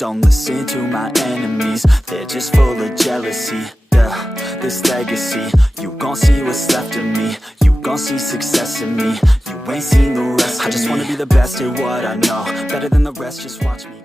Don't listen to my enemies, they're just full of jealousy. Yeah, this legacy, you gon' see what's left of me. You gon' see success in me, you ain't seen the rest of me. I just wanna be the best at what I know, better than the rest, just watch me.